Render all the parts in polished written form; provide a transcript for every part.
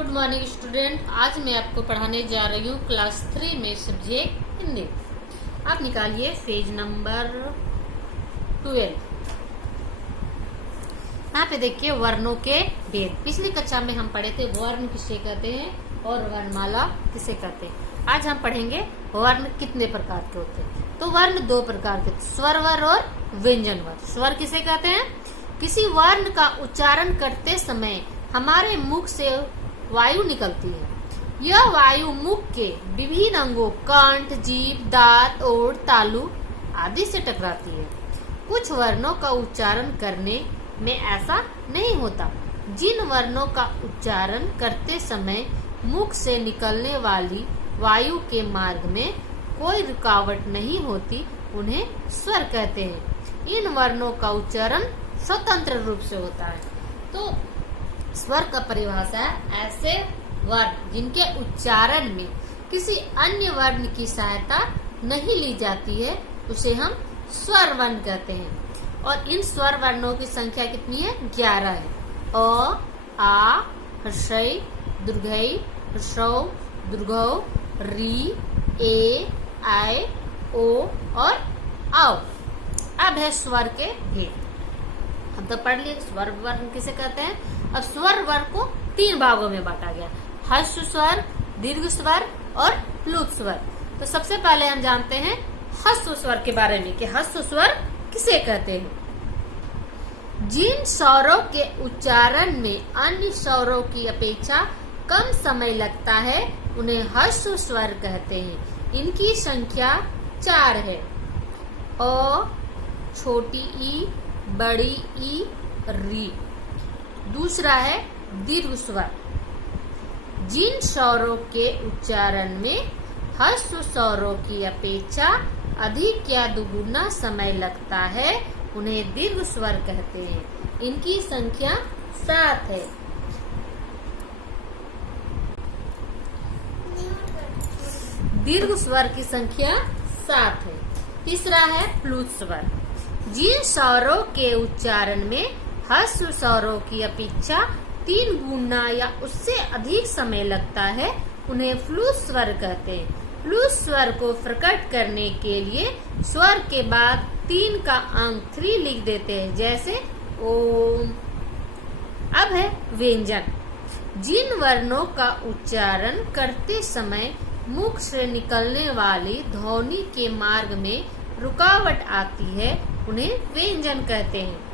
Good morning student. आज मैं आपको पढ़ाने जा रही हूँ क्लास 3 में सब्जेक्ट हिंदी। आप निकालिए पेज नंबर 12। यहाँ पे देखिए वर्णों के भेद। पिछली कक्षा में हम पढ़े थे वर्ण किसे कहते हैं और वर्णमाला किसे कहते हैं। आज हम पढ़ेंगे वर्ण कितने प्रकार के होते हैं। तो वर्ण दो प्रकार के, स्वर वर्ण और व्यंजन वर्ण। स्वर किसे कहते हैं? किसी वर्ण का उच्चारण करते समय हमारे मुख से वायु निकलती है। यह वायु मुख के विभिन्न अंगों कंठ, जीभ, दांत, ओठ, तालु आदि से टकराती है। कुछ वर्णों का उच्चारण करने में ऐसा नहीं होता। जिन वर्णों का उच्चारण करते समय मुख से निकलने वाली वायु के मार्ग में कोई रुकावट नहीं होती, उन्हें स्वर कहते हैं। इन वर्णों का उच्चारण स्वतंत्र रूप से होता है। तो स्वर का परिभाषा है ऐसे वर्ण जिनके उच्चारण में किसी अन्य वर्ण की सहायता नहीं ली जाती है, उसे हम स्वर वर्ण कहते हैं। और इन स्वर वर्णों की संख्या कितनी है? 11 है। अ, आ, ह्रस्वई, दीर्घई, ह्रस्व, दीर्घौ, री, ए, ऐ, ओ और औ। अब है स्वर के भेद। हम तो पढ़ लिए स्वर वर्ण किसे कहते हैं। अब स्वर वर्ण को 3 भागों में बांटा गया, ह्रस्व स्वर, दीर्घ स्वर और प्लुत स्वर। तो सबसे पहले हम जानते हैं ह्रस्व स्वर के बारे में कि ह्रस्व स्वर किसे कहते हैं। जिन स्वरों के उच्चारण में अन्य स्वरों की अपेक्षा कम समय लगता है, उन्हें ह्रस्व स्वर कहते हैं। इनकी संख्या 4 है। अ, छोटी ई, बड़ी ई, री। दूसरा है दीर्घ स्वर। जिन स्वरों के उच्चारण में ह्रस्व स्वरों की अपेक्षा अधिक या दुगुना समय लगता है, उन्हें दीर्घ स्वर कहते हैं। इनकी संख्या 7 है। दीर्घ स्वर की संख्या 7 है। तीसरा है प्लुत स्वर। जिन स्वरों के उच्चारण में ह्रस्व स्वरों की अपेक्षा 3 गुना या उससे अधिक समय लगता है, उन्हें प्लुत स्वर कहते हैं। प्लुत स्वर को प्रकट करने के लिए स्वर के बाद 3 का अंक 3 लिख देते हैं, जैसे ओम। अब है व्यंजन। जिन वर्णों का उच्चारण करते समय मुख से निकलने वाली ध्वनि के मार्ग में रुकावट आती है, उन्हें व्यंजन कहते हैं।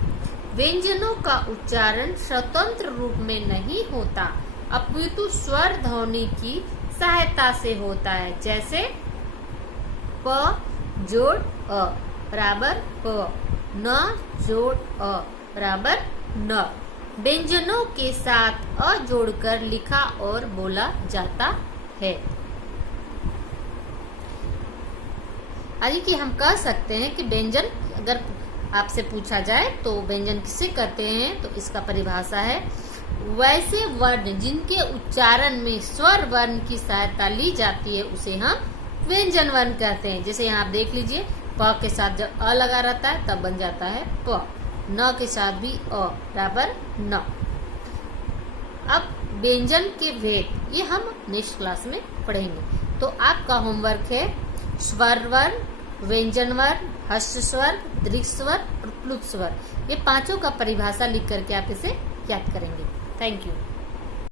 व्यंजनों का उच्चारण स्वतंत्र रूप में नहीं होता, अपितु स्वर ध्वनि की सहायता से होता है, जैसे प जोड़ अ बराबर प, न जोड़ अ बराबर न। व्यंजनों के साथ अ जोड़कर लिखा और बोला जाता है। आगे कि हम कह सकते हैं कि व्यंजन अगर आपसे पूछा जाए तो व्यंजन किसे कहते हैं, तो इसका परिभाषा है वैसे वर्ण जिनके उच्चारण में स्वर वर्ण की सहायता ली जाती है, उसे हम व्यंजन वर्ण कहते हैं। जैसे यहाँ आप देख लीजिए, प के साथ जब अ लगा रहता है तब बन जाता है प, न के साथ भी अ बराबर न। अब व्यंजन के भेद ये हम नेक्स्ट क्लास में पढ़ेंगे। तो आपका होमवर्क है स्वर वर्ण, व्यंजन वर्ण, ह्रस्व स्वर, दीर्घ स्वर और प्लुत स्वर, ये 5 का परिभाषा लिख करके आप इसे याद करेंगे। Thank you.